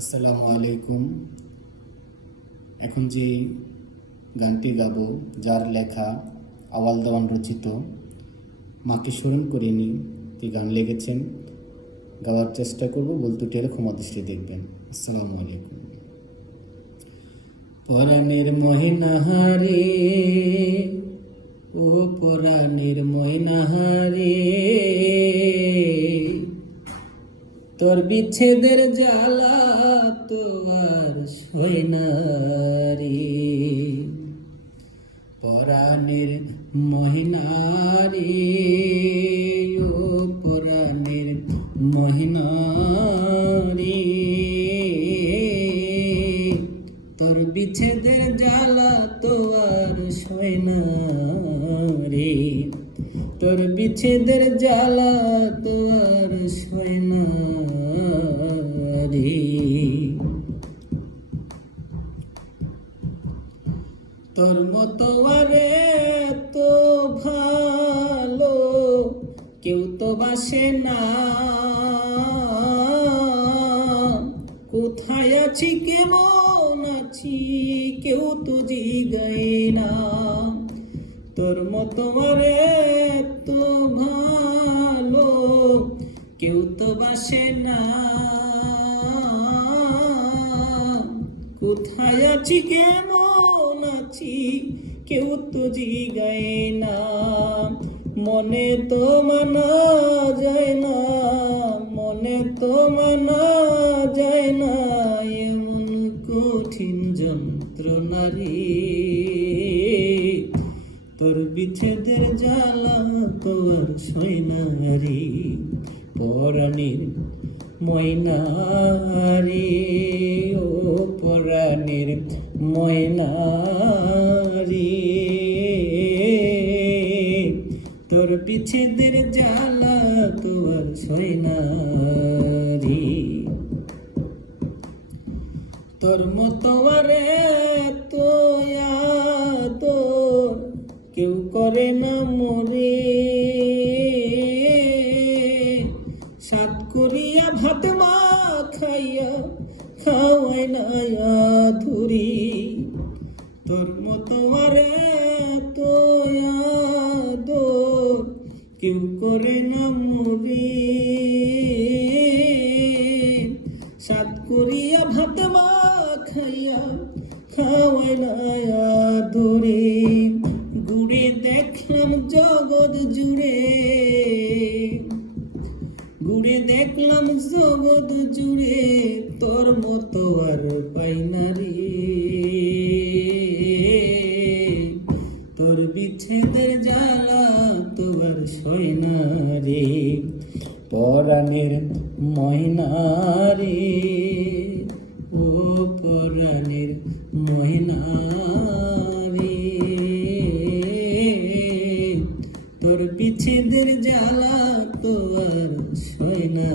আসসালামু আলাইকুম। এখন যে গানটি গাবো, যার লেখা আওয়াল দেওয়ান রচিত, মাকে স্মরণ করে নি গান লেগেছেন, গাওয়ার চেষ্টা করব, বলতে টের ক্ষমা দৃষ্টি দেখবেন। আসসালামু আলাইকুম। পরাণের মহিনাহারে, ও পরাণের মহিনাহারে, তোর বিচ্ছেদের জ্বালা তো আর সই না রে। পরাণের মহিনারে, ও পরাণের মহিনারে, তোর বিচ্ছেদের জ্বালা তো আর সই না রে। তোর বিচ্ছেদের জ্বালা তো আর সই না রে। তোর মতো আরে তো ভালো কেউ তো বাসে না। কোথায় আছি কেমন আছি কেউ তো জিগায় না। তোর মতো আরে তো ভালো কেউ তো বাসে না। কোথায় আছি কেমন আছি কেউ তো জিগায় না। মনে তো মানা যায় না, মনে তো মানা যায় না, এমন কঠিন যন্ত্রণা রে। তোর বিচ্ছেদের জ্বালা তো আর সই না রে। পরাণের ময়না রে, ও পরাণের ময়না রে, তোর বিচ্ছেদের জ্বালা তো আর সই না রে। তোর মতো আরে তো তোর কেউ করে না মরে। সাত করিয়া ভাত মা খাইয়া খাওয়াই না ধুরি। তোর মতো আরে তো কেউ করে না মরে। সাত করিয়া ভাত মা খাইয়া খাওয়াই না ধরে। ঘুরে দেখলাম জগৎ জুড়ে, ঘুরে দেখলাম জগৎ জুড়ে, তোর মতো আর পাই না রে। তোর বিচ্ছেদের জ্বালা তো আর সই না রে। পরাণের ময়না রে, ও পরাণের ময়না রে, তোর বিচ্ছেদের জ্বালা তো আর সই না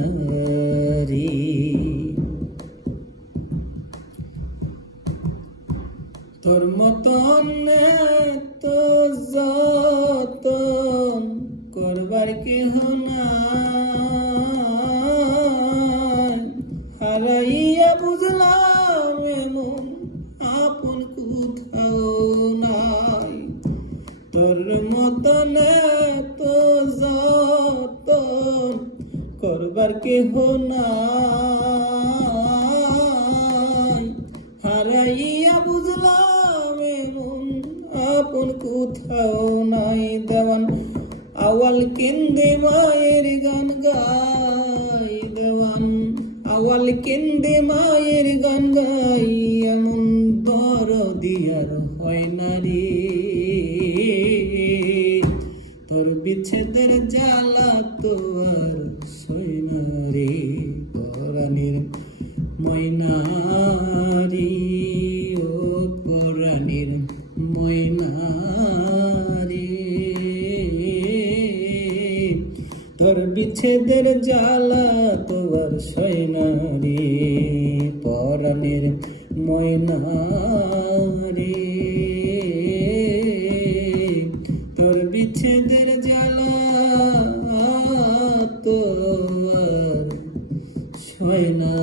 রে। তোর মতন তো যতন করবার কেহ নাই। হারাইয়া বুঝলাম এমন আপন কোথাও নাই। তোর মতন তো যতন করবার কেহ নাই। হারাইয়া বুঝলাম এমন আপন কোথাও নাই। দেওয়ান আওয়াল কেন্দে মায়ের গান গাই, দেওয়ান আওয়াল কেন্দে মায়ের গান গাই, এমন দরদি আর হয় না রে। তোর বিচ্ছেদের জ্বালা তো আর সই না রে। পরাণের ময়না রে, ও পরাণের ময়না রে, তোর বিচ্ছেদের জ্বালা তো আর সই না রে। পরাণের ময়না রে, তোর বিচ্ছেদের জ্বালা তো আর সয় না।